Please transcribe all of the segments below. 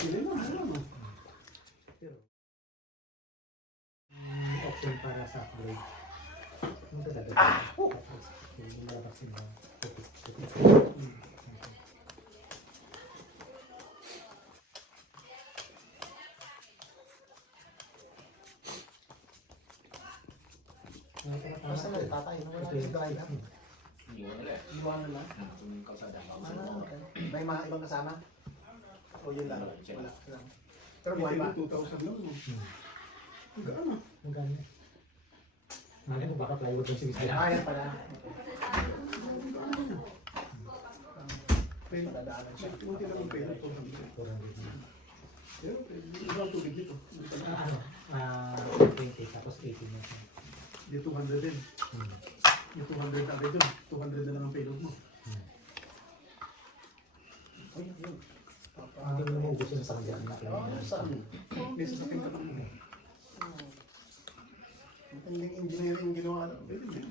Pili mo, ano mo. Option para sa upgrade. Ano ka dagdag? Yung malabas yung mga Basta na tatay, wala na si Brian. Iwan na lang. May mga ibang kasama? O yun lang? Wala lang. Pero buhay pa. 2,000 lang mo. Ang gaano. ang ganda. Ano mo baka plywood yung sinisaya? Ayan pala. Pwede. Madadaanan siya. Kunti lang ang pera. 200. Pero pwede. Ibang tubig dito. Ano? 20 tapos 18 na siya. Di 200 din. Yung 200 na agad yun. 200 na lang ang payload mo. Uy, yun. Hindi mo gusto sa sakyan na Saan? May sasakyan ka lang. Matinding engineering ginawa na. Pwede din.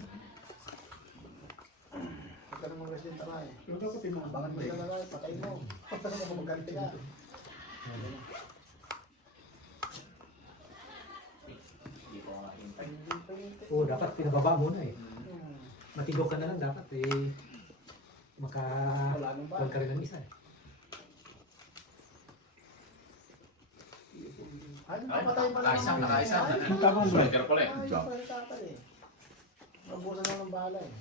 Huwag ka namang resident na eh. Pero dapat yung mga Bakit break. hindi ka na patay mo? Patay mo kung magkanti ka. Oo, dapat pinababa muna eh. Matigok ka na lang dapat eh. Wala nang ba? Huwag ka rin ng isa eh. Ay, napatay pa lang naman. Nakaisa. Tama mo. Striker pala eh. Ay, yung pala tatay eh. Mabusan lang ng bahala eh.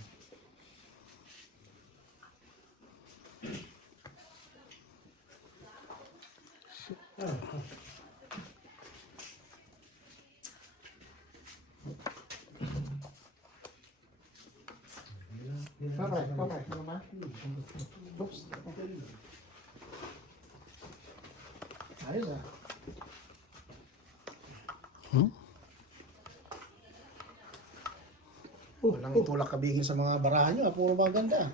Papay, ano ba? Oops. Ayos ah. Walang itulak kabigin sa mga barahan nyo, puro maganda.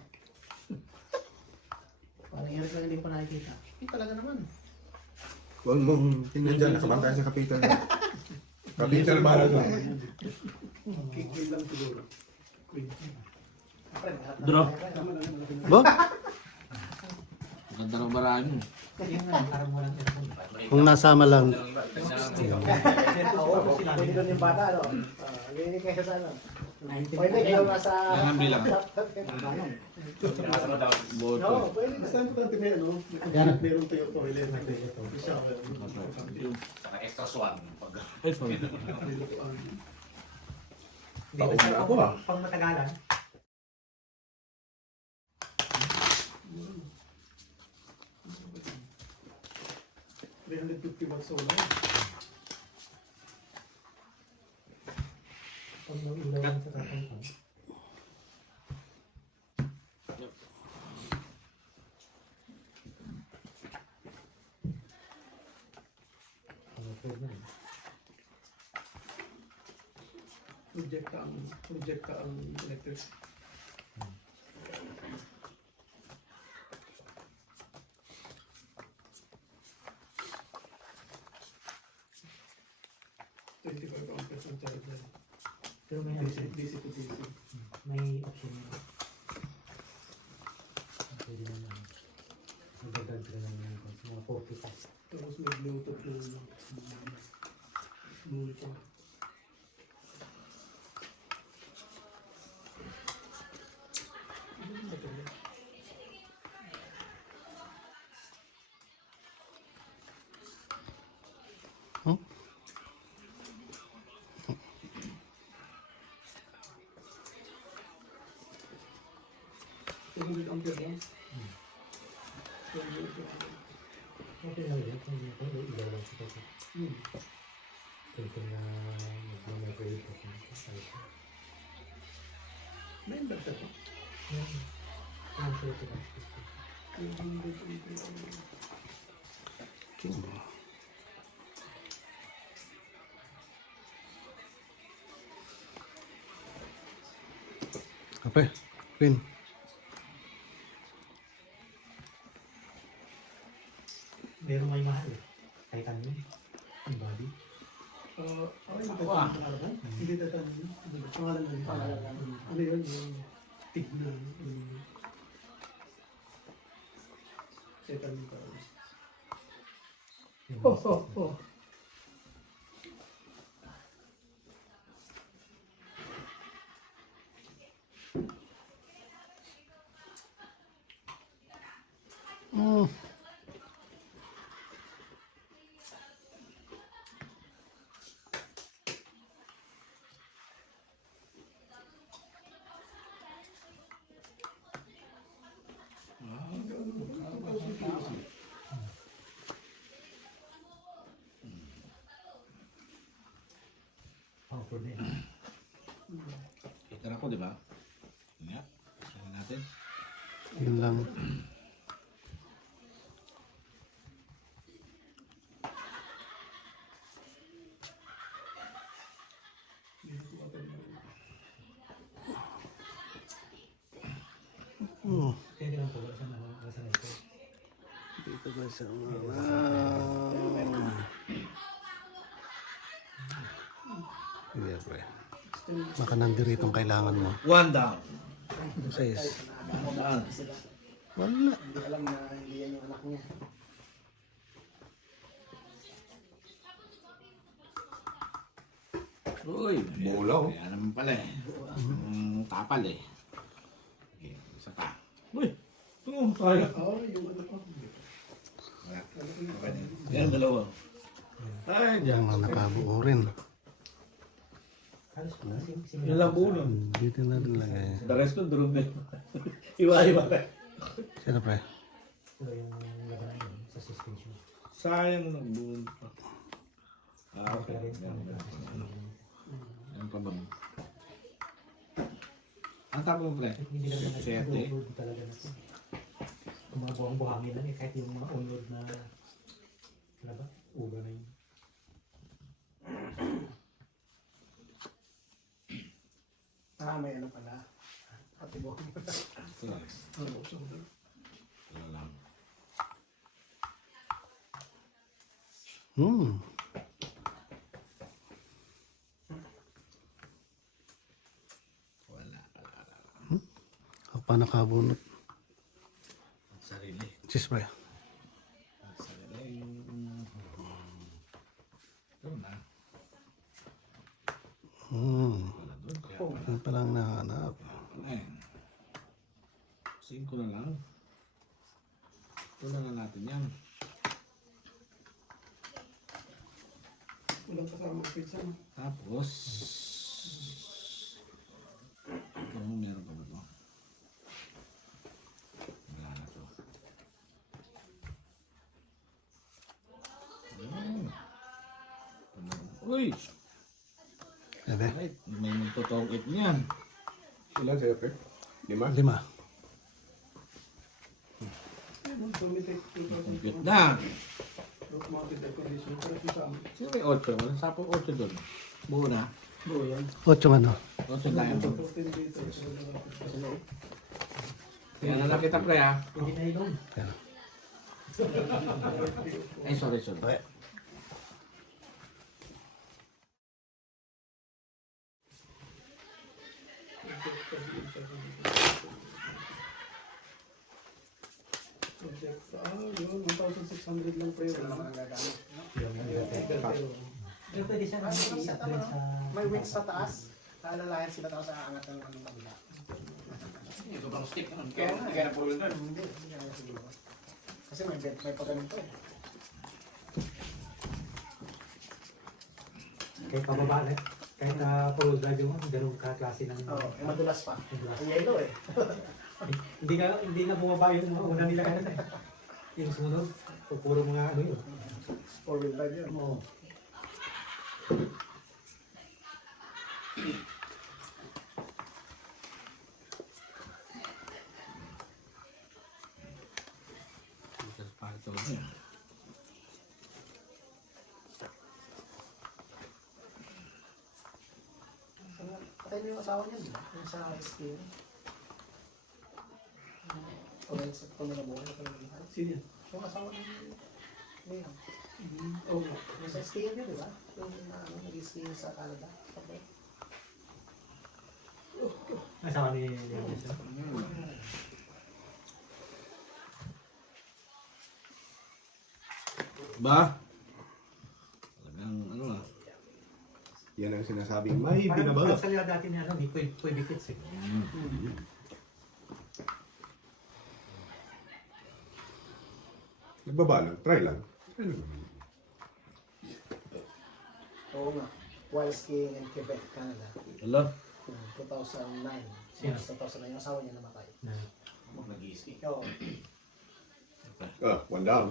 Parang hirap lang hindi pa nakikita. Hindi talaga naman. Huwag mong tingnan dyan, nakabantay sa kapitan. Kapitan para doon. Queen lang siguro. Queen. Draw. Tama na lang. Malaki na. Bo? Ganda ng barahan mo. Yung nga, parang walang aircon. Kung nasama lang. Oo, pwede doon yung bata, no? Hindi kayo sa ano. Pwede kayo nasa... Ilang bilang? No, pwede. Basta importante may ano, meron tayo toilet. May shower. Saka extra swan. May lutuan. Hindi Ako ah. Pang matagalan. May 150 watts solar. Pag nag-ilawan sa tatang pa. Projecta ang electric. Amperes ang charger. Pero may DC to DC. may option na. Pwede naman. Magdagdag ka naman ng mga 45. Tapos may Bluetooth na monitor. Ang ampere lang. Okay lang yun. Kung ilawan sa tatang. Kung na mag-microwave ako. May inverter pa. Ang sure ko ba? Apa? Queen. Meron may mahal eh. Kahit ano yun. Ang body. Hindi tatanong mo? Hindi tatanong mo? Pangalan lang. Pangalan lang. Ano yun? Yung tigna. Second ka. Oh. Powerful din. Kita na ko, di ba? Nga. Gusto natin. Yun lang. Pwede lang po sa mga ito. Dito ba sa Hindi, pre. Baka nandirito ang kailangan mo. One down. Size. Sila. Wala. Hindi alam na hindi yan yung anak niya. Uy, Bulaw. Kaya naman pala eh. Tapal eh. Okay, isa pa. Uy, ito kaya. Oo, yung ano pa. Wala. Okay na. Yan, dalawa. Ay, Diyan nga nakabuo rin. Halos po. Yun lang buo nun. Dito na rin lagay. The rest ng durog na yun. Iwa-iwa ka. Sino, pre? Ito yung labanan yun sa suspension. Sayang ng buo. Okay. Kaya rin Yan. Yan pa ba? Ang tapo mo, pre? hindi naman Sete. nag-overload talaga na ito. Kung mga buhang-buhangin lang eh, kahit yung mga onload na ano ba? Uga na yun. May ano pala. Patibong. Ito lang. Wala lang. Wala. Ako pa nakabunot. Ang sarili. Cheers, pre. Ang sarili. Ito na. Wala doon. Kaya Yan pa lang nahanap. Ayan. 5 na lang. Ito na lang natin yan. Walang kasama ang pizza. No? Tapos, ito mo meron pa ba ito? Wala na ito. Ayan. Uy! Pwede. Ay, may magtotongit niyan. Ilan sa'yo, pre? 5? 5. Automatic Compute na. automatic air conditioner. Pero ito sa amin. Sino may 8? Walang sapong 8 doon. Buo na. Buo yan. 8 ano? 8 tayo. 14 liters. Kaya na nakita pre ha. Hindi na yun. Yan. Ay, sorry. Okay. Yun, 1,600 lang pa yun. Sila naman ang gagamit. No? Pero pwede siya i-upgrade sa... May weights sa taas. Kaalalayan sila tapos aangat ng ano bangla. Sobrang stick naman. Kaya na puro doon. Hindi kaya siguro. Kasi may pagganito eh. Kahit pababa na, kahit full drive mo, ganun ka-klase ng... Oo, madulas pa. Madulas. Ang yellow eh. Hindi nga bumaba yung mga una nila kanina eh. Yung sunod, puro mga ano yun. 4-wheel drive yun. Oo. Patay na yung asawa niya, di ba? Yung sa skill. O yan sa pamalabuhay na pamalabuhay. Sino yan? Yung asawa niya, Liam. Oo nga. Yung sa skill niya, di ba? Yung nag-skill sa Canada. Okay. Asawa ni Leonis. Ba? Yan ang sinasabing may Parang binabalot. sa liwa dati na ano, may pwede fits eh. Nagbabalot, try lang. Oo nga. While skiing in Quebec, Canada. Hello? 2009. Sino? 2009, yung asawa niya namatay. Na, Nag-iiski. Oo. One down.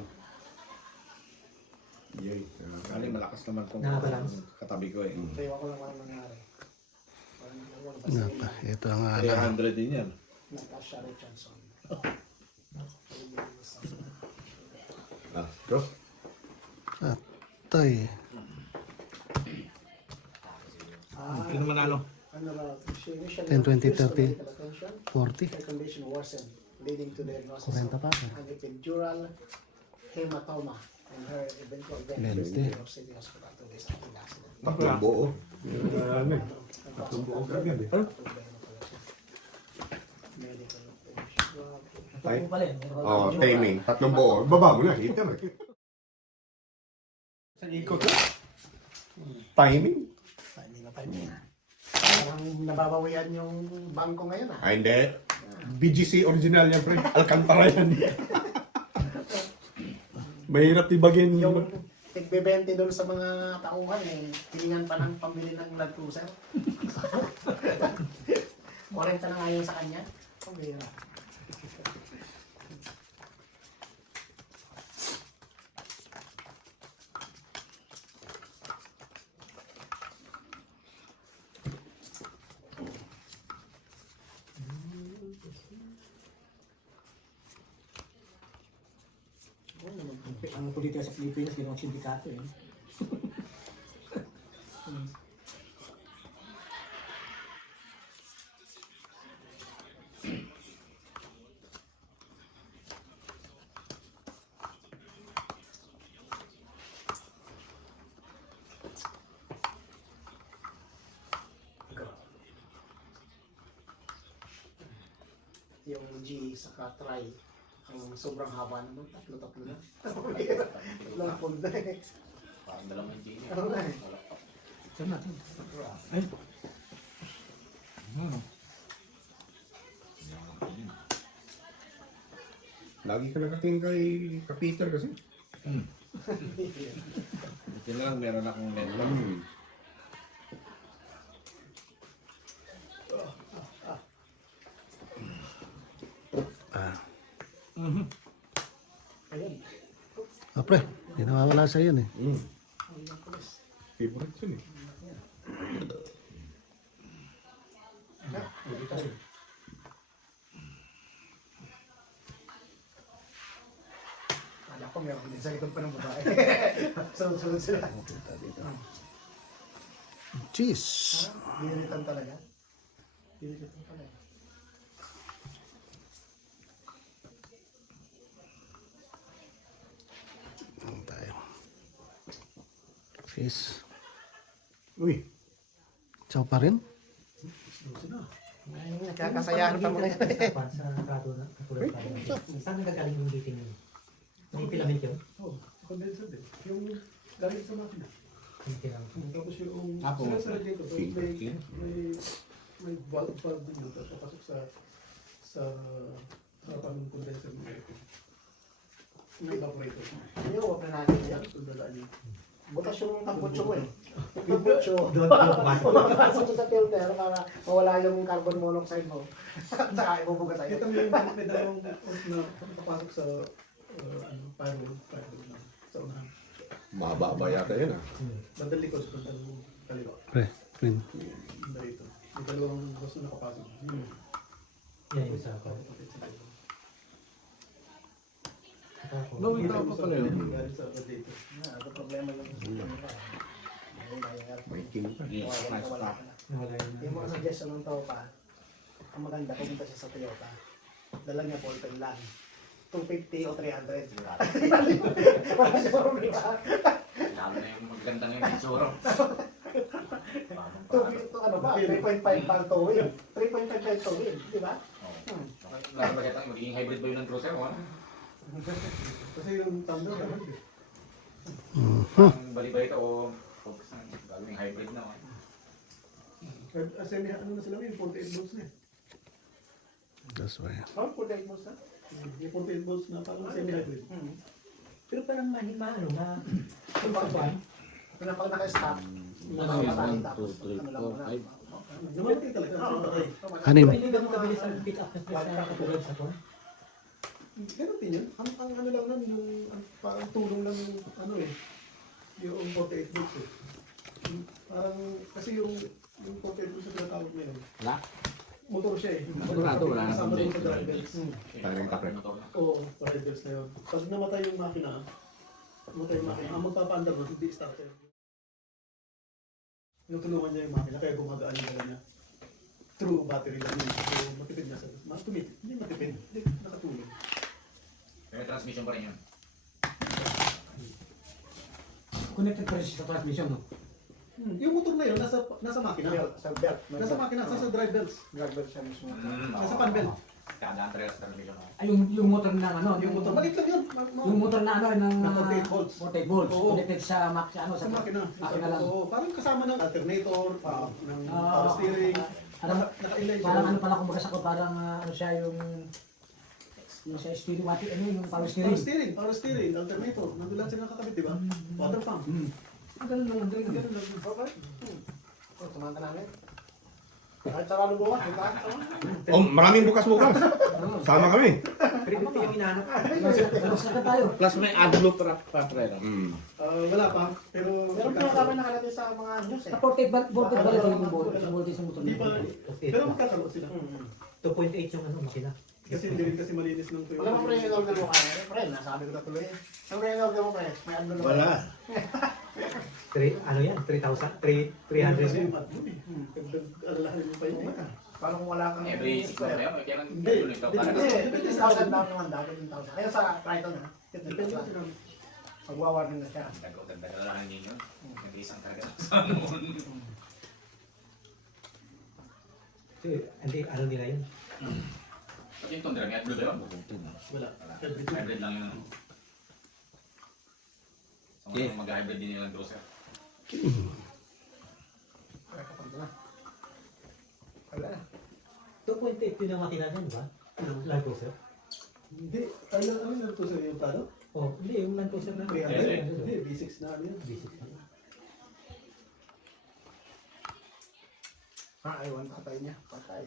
Yay. Kali malakas naman tong Nakabalance. katabi ko eh. Tayo ako lang kung ano nangyari. Parang nagawang Napa, basta ito ang alam. 300 din yan. Natasha Richardson. Go. Atay. Sino manalo? Ano ba? 10, 20, 30. 40. Her condition worsened, leading to diagnosis 40 of pa ako. an epidural hematoma and her eventual death in 20. New York City Hospital 2 days after the accident. Tatlong buo. Tatlong buo kagad eh. Medical attention. Tay? Timing. Tatlong buo. Baba mo na, heater eh. Sa ikot na. Timing? Hindi na tayo. Parang nababawian yung bangko ngayon ah. Hindi. BGC original yan, pre. Alcantara yan. Mahirap tibagin. Yung tig-20 doon sa mga tauhan eh, hilingan pa ng pambili ng Land Cruiser. 40 na nga yun sa kanya. Ang bira. ang politika sa Pilipinas, ginawang sindikato eh. Yung G saka try, ang sobrang haba naman, tatlo na. Lang full na eh. Parang dalawang hindi. Ano na eh. Saan natin? Ay. Lagi ka nakating kay Peter kasi. Ito na lang meron akong network. Ayun. Pre, hindi nawawala sa yun eh. Favorite yun eh. Kala ko meron din sa likod pa ng babae. Sunod-sunod sila. Cheese. Binilitan talaga. Binilitan talaga. Ano tayo? Cheese. Uy. Chow pa rin? Nakakasayahan pa mga Sa kado na, katulad pa rin. Saan nagagaling yung dating yun? May filament yun? Oh, condenser din. Yung galing sa makina. Yung kailangan. Tapos yung Apo. sila dito, tapos Filter. may valve din yun, tapos papasok sa harapan ng condenser ng aircon. May evaporator. Ano yung wapna natin yan? Tuldadaan yun. Butas yung kamputso mo eh. Kamputso. Doon pumasok. Pasok sa filter para mawala yung carbon monoxide mo. Saka ibubuga sa'yo. Kita mo yung may dalawang na papasok sa pyro na sa unahan. Mahaba ba yata yan ah? Bandang likod sa bandang kaliwa. Pre, Queen. Dito. May dalawang gusto na nakapasok. Yan yung sa ako. Gawin tao pa pala yun. Galing sa radiator. Ano problema yung May king pa. Yes, nice stop. Nawala yun. yung mga suggestion ng Topa, ang maganda pumunta siya sa Toyota. Dala niya ballpen lang. 250 o 300. Wala siya problema. Lalo na yung maganda na yung itsura. 250 ano ba? 3.5 pang towing. 3.5 towing, di ba? Lalo ba kita magiging hybrid ba yun ng cruiser mo? Kasi yung Thunder, ano? Ang bali-balita o focus na gagawing hybrid na. Ano na sila ngayon, 48 volts na eh. That's why. Oh, 48 mo sa? Yung 48 volts na parang semi-hybrid. Pero parang ano na. Pinapag naka-stop. Ano yan? 1, 2, 3, 4, 5. Namatay talaga ang patay. Anim. Hindi ganun kabilis ang pick up na stress na katulad sa phone. Ganun din yun. Ang ano lang nun, yung parang tulong lang yung ano eh. Yung 48 volts eh. Parang, kasi yung 48 volts na tinatawag ngayon. Wala? Motor siya eh. Sigurado, wala na Kasama pang doon sa drive belts. Talagang kapre. Oo, drive belts na yun. Pag namatay yung makina, ang magpapaandar doon, hindi starter. Tinutulungan niya yung makina, kaya gumagaan yung dala niya. True battery lang yun. So, matipid niya sa matipid. Hindi matipid. Hindi nakatulong. Pero transmission pa rin yun. Connected pa rin siya sa transmission, no? Yung motor na yun, nasa makina. Sa belt. Nasa makina, nasa drive belts. Drive belt siya mismo. Nasa fan belt. Kada Andreas transmission. Ay, yung motor na ano? Yung motor, maliit lang yun. Yung motor na ano, ng Na 48 volts. 48 volts. Oo. Connected sa ano, Sa makina. Makina lang. Oo, parang kasama ng alternator, ng Ah, power steering. Parang, Naka-inlay siya. parang ano pala kumbaga sa ko, parang ano siya yung sa steering watt, ano yung power steering. Power steering, alternator. Nandun lang sila nakakabit, di ba? Water pump. Ang ganun lang, Andre. Ganun lang. Okay. Samahan ka namin. Kahit sa kalubungan, di ba? Oh, maraming bukas-bukas. Sama kami. Pero yung inaanap. Mas na tayo. Plus may AdBlue pa pre. Wala pa, pero... Pero pinakasabi nakalagay sa mga news eh. Sa 48 voltage ba yung voltage ng motor? Di pa, pero magkakaroon sila. 2.8 yung ano, makina. Kasi hindi rin kasi malinis ng tuyo. Wala mo pre, in-order mo kaya. Pre, nasabi ko na tuloy. Ang pre, in-order mo pre, may ano naman. Wala. Ano yan? 3,000? 300 Kasi yun? yung admin eh. Alalahanin mo pa yun eh. Parang kung wala kang... Every 6 months na yun, kaya nang Hindi. tuloy ka para Hindi, 15,000 down naman dati, 15,000. Kaya sa Triton ha, Depende kasi ng... magwawarning na siya. Dagdag lang ang ninyo. Nag-iisang talaga sa noon. Hindi, ano nila yun? Kasi yung tundra, may AdBlue ba yun? Wala. Hybrid lang yun. So ngayon mag-hybrid din nilang cruiser. Kaya kapag na. Wala na. 2.8 yun ang makina dyan, ba? Land Cruiser? Hindi. Ano yung to sa yung plano? Oh, hindi, yung Land Cruiser na. 300? Hindi, V6 na ano yun. Basic na. Aywan tatay niya. Patay.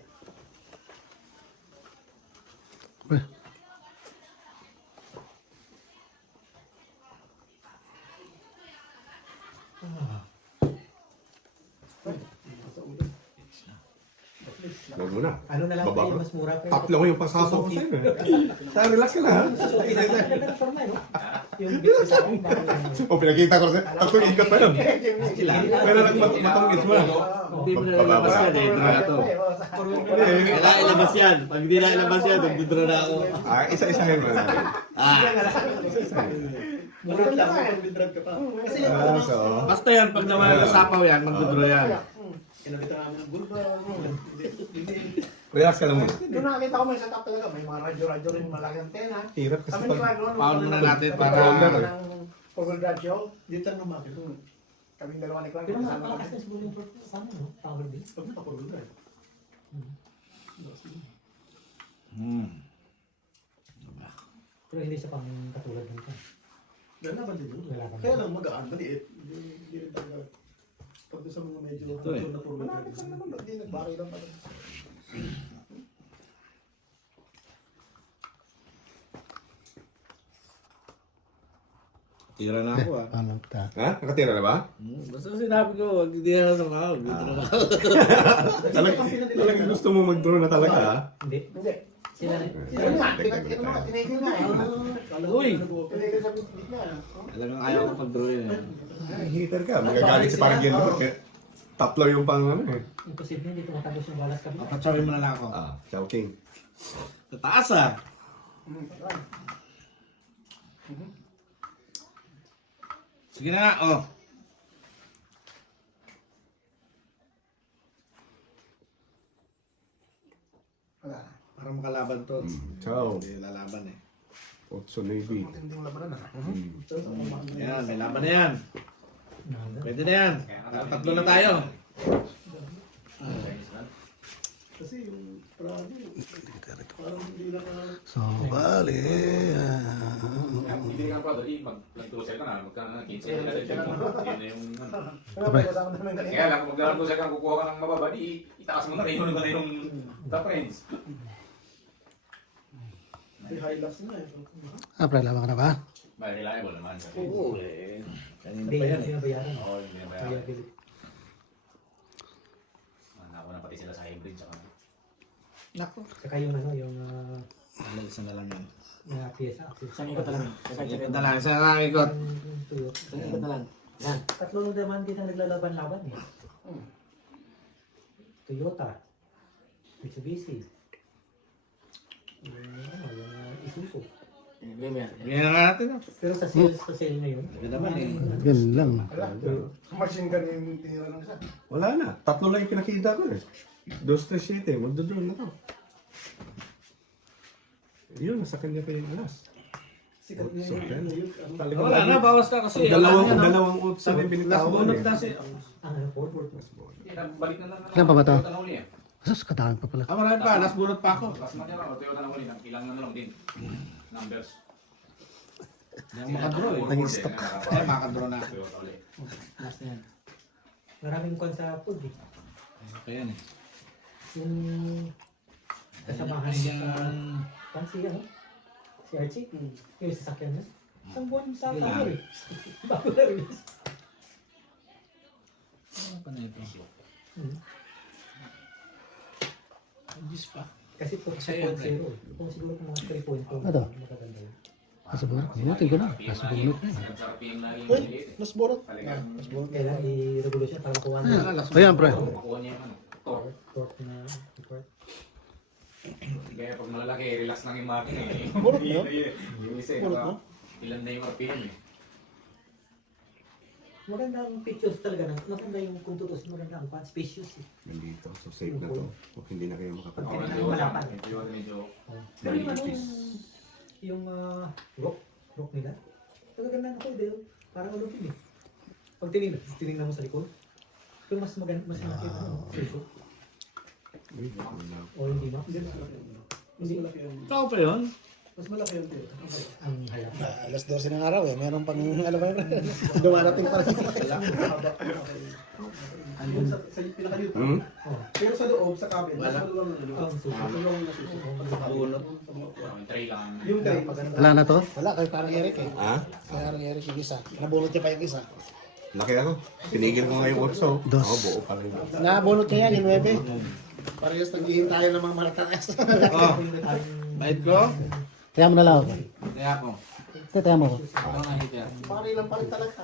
Huwag mo na. Ano na lang Baba tayo, ka? mas mura pa. Tatlo ko yung pasapok ko sa'yo. Kaya relax ka na. ha? Suzuki na lang. Ganda ng forma, no? Yung bigay sa akin, bakit lang yun? O pinakita ko sa'yo. Tatlong ikot pa yun. Pero matangit mo lang. Hindi mo na lalabas yan eh. Dura na to. Kailangan ilabas yan. Pag hindi na ilabas yan, magdudura na ako. Ah, isa-isahin mo. Ah. Mura lang, mag-drive ka pa. Kasi yung Ah, so. Basta yan, pag naman nasapaw yan, magdudura yan. kinabitan namin ng bulba. Hindi. Relax ka lang muna. Doon nakakita ko may setup talaga. May mga radyo-radyo rin malaki antena. Hirap kasi Kami pag... ginagawa nung- Paul muna natin Kami para- ginagawa ng four-wheel drive show. Dito lang naman. Kaming dalawa ni Clark. Pero kasama makakalakas kami. na siguro yung paano, no? Power din. Pag nakapagod drive. Pero hindi siya pang katulad ng ito. Lalaban din yun. Lalaban. Kaya lang magaan, maliit. Hindi rin talaga. Pag doon sa mga medyo Ito eh. na puro Malapit lang naman. Hindi nagbari lang pala. Tira na ako ah. Paano ta? Ha? Nakatira na ba? Basta sinabi ko, wag hindi na sa mga. Dito na ako. Talagang gusto mo mag-draw na talaga ha? Hindi. Hindi. Sila rin. Sino nga? Tinigil nga eh. Uy! Tinigil sa gitna. Talagang ayaw ko pag-drawing eh. Ay, hater ka. Magagalit si parang gino. Tatlo yung pang ano eh. Imposible, hindi tumatagos yung balas kabila. Patsawin mo na lang ako. Ah, Chowking. Sa taas ah. Sige na nga, oh. Wala na. Para makalaban to. Ciao. Hindi lalaban eh. Otso Navy. Matinding labanan na. Yan, may laban na yan. Pwede na yan. Tatlo na tayo. Kasi yung Prado, parang hindi na So, bali. Hindi ka pa doon, mag-nag-cruiser ka na, magka 15 na rin yun na yung ano. Ano ba kasama namin kanina? Kaya lang, kung nag-cruiser ka, kukuha ka ng mababa, di itaas mo na rin yung top range. may Hilux na eh. Pre, laban ka na ba? Ba, reliable naman sa Oo eh. Kanina Hindi pa yan yan eh. sinabayaran. Oo, hindi na Kaya bayaran. bilit. Nakuha na pati sila sa hybrid. Tsaka. Nako. Saka yung ano, yung Isa na lang yan. PSA access. Saan ikot na lang? Ikot na lang. Sa ikot. Yung Toyota. Saan ikot na lang? Yan. Tatlo naman din ang naglalaban-laban eh. Toyota, Mitsubishi, yung Isuzu. Bigyan mo yan. Bigyan na natin. Pero sa sale ngayon, Ito naman eh. Ganun lang. Machine gun yung tinira ng isa. Wala na. Tatlo lang yung pinakita ko eh. 2, 3, 7. Magdodoon na to. Yun, nasa kanya pa yung alas. Sikat na So, yun. Talagang Wala na, bawas na kasi. dalawang utso na yung Last binitawan bonus eh. na si... ang ano po, Balik na lang. Ilan pa ba to? Toyota na uli eh. Asus, kadami pa pala. Marami pa. Last bunot pa ako. Last month yan ako, Toyota na uli. Ilang na lang din. Numbers. Hindi makadro eh. Nag-stock. Ay, makadro na. Toyota uli. Last na yan. maraming kwan sa food eh. Kaya yan eh. Yung kasamahan mo sa pansi, ano? Si Archie, yung sasakyan niya. Isang buwan sa akin eh. Bago na release. Ano pa na ito? Diyos pa. Kasi ito, 2.0 eh. Kung siguro kung mga 3.2, Ano? magaganda yun. Nasa bunot. Bunutin ko na. Nasa bunot na. Sarap yung laging Uy, maliit. mas borot. Talagang Kailan i-revolution para makuha na Ayan, pre. makuha niya yung ano. Torque. torque na report. Kaya pag malalaki, relax lang yung makina eh. Burot no? Yung isa, Burot baka no? ilan na yung RPM eh. Maganda ang pictures talaga. Maganda yung kung tutos, maganda ang spacious eh. Nandito. So safe na to. O hindi na kayo makapag- Okay. Medyo, Malapan. medyo, Pero yung ano, yung rock nila, magaganda na ko dahil parang ulupin eh. Pag tinignan mo sa likod, pero mas maganda, mas malaki ano, issue. Uy, wala. O hindi ba? Hindi, mas malaki. Mas malaki yung... Ikaw pa yun? Mas malaki yung Toyota. Ang halap. Alas 12 ng araw eh. Meron pang ano ba yun? Dumarating pa rin. Yung sa pinaka-YouTube. Hmm? Oh, Pero sa loob, sa cabin, mas Wala. maluwang na loob. ang suso. Maluwang na suso. Bunot. yung tray lang. Yung tray, Wala na to? Wala, kayo parang Eric eh. Ha? Parang Eric yung isa. Nabunot niya pa yung isa. Laki ako. Tinigil ko nga yung utso. Dos. Ako, buo pa rin. Nabunot niya yan, yung 9. Parehas naghihintayo ng mga marataas. Oh, bait ko. Kaya mo na lang ako. Kaya ako. Kaya mo ako. Ako nga hitter. Pari lang pa rin talaga.